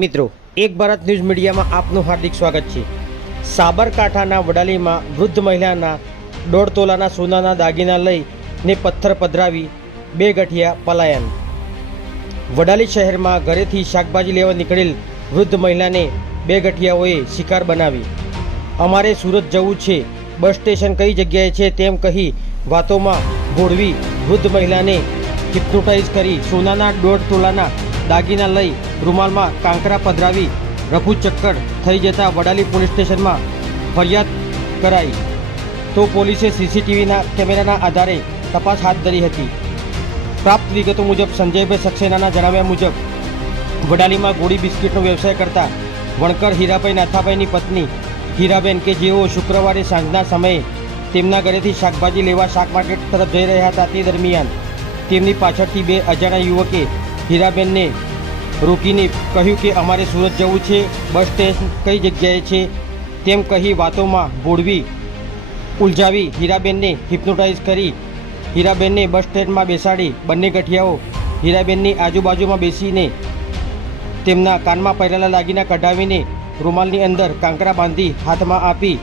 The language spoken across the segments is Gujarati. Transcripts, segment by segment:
મિત્રો, એક ભારત ન્યૂઝ મીડિયામાં આપનું હાર્દિક સ્વાગત છે। સાબરકાંઠાના વડાલીમાં વૃદ્ધ મહિલાના 1.5 તોલાના સોનાના દાગીના લઈને પથ્થર પધરાવી 2 ગઠિયા પલાયન। વડાલી શહેરમાં ઘરેથી શાકભાજી લેવા નીકળેલ વૃદ્ધ મહિલાને 2 ગઠિયાઓએ શિકાર બનાવી। અમારે સુરત જવું છે, બસ સ્ટેશન કઈ જગ્યાએ છે તેમ કહી વાતોમાં ભોળવી વૃદ્ધ મહિલાને હિપ્નોટાઇઝ કરી સોનાના 1.5 તોલાના દાગીના લઈ રૂમાલમાં કાંકરા પધરાવી રફુ ચક્કર થઈ જતા વડાલી પોલીસ સ્ટેશનમાં ફરિયાદ કરાઈ તો પોલીસે સીસીટીવીના કેમેરાના આધારે તપાસ હાથ ધરી હતી। પ્રાપ્ત વિગતો મુજબ સંજયભાઈ સક્સેનાના જણાવ્યા મુજબ વડાલીમાં ગોળી બિસ્કિટનો વ્યવસાય કરતા વણકર હીરાભાઈ નાથાભાઈની પત્ની હીરાબેન કે જેઓ શુક્રવારે સાંજના સમયે તેમના ઘરેથી શાકભાજી લેવા શાક માર્કેટ તરફ જઈ રહ્યા હતા તે દરમિયાન તેમની પાછળથી 2 અજાણ્યા યુવકે હીરાબેનને રોકીને કહ્યું કે અમારે સુરત જવું છે, બસ સ્ટેશન કઈ જગ્યાએ છે તેમ કહી વાતોમાં ભોળવી ઉલઝાવી હીરાબેનને હિપ્નોટાઇઝ કરી હીરાબેનને બસ સ્ટેન્ડમાં બેસાડી બંને ગઠિયાઓ હીરાબેનની આજુબાજુમાં બેસીને તેમના કાનમાં પહેરેલા દાગીના કઢાવીને રૂમાલની અંદર કાંકરા બાંધી હાથમાં આપી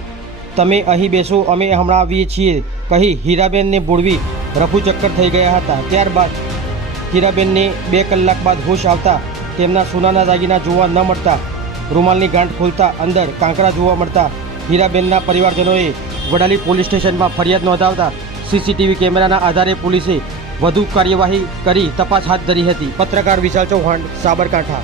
તમે અહીં બેસો, અમે હમણાં આવીએ છીએ કહી હીરાબેનને ભોળવી રફુ ચક્કર થઈ ગયા હતા। ત્યારબાદ હીરાબેનને 2 કલાક બાદ હોશ આવતા તેમના સોનાના દાગીના જોવા ન મળતા રૂમાલની ગાંઠ ખોલતા અંદર કાંકરા જોવા મળતા હીરાબેનના પરિવારજનોએ વડાલી પોલીસ સ્ટેશનમાં ફરિયાદ નોંધાવતા સીસીટીવી કેમેરાના આધારે પોલીસે વધુ કાર્યવાહી કરી તપાસ હાથ ધરી હતી। પત્રકાર વિશાલ ચૌહાણ, સાબરકાંઠા।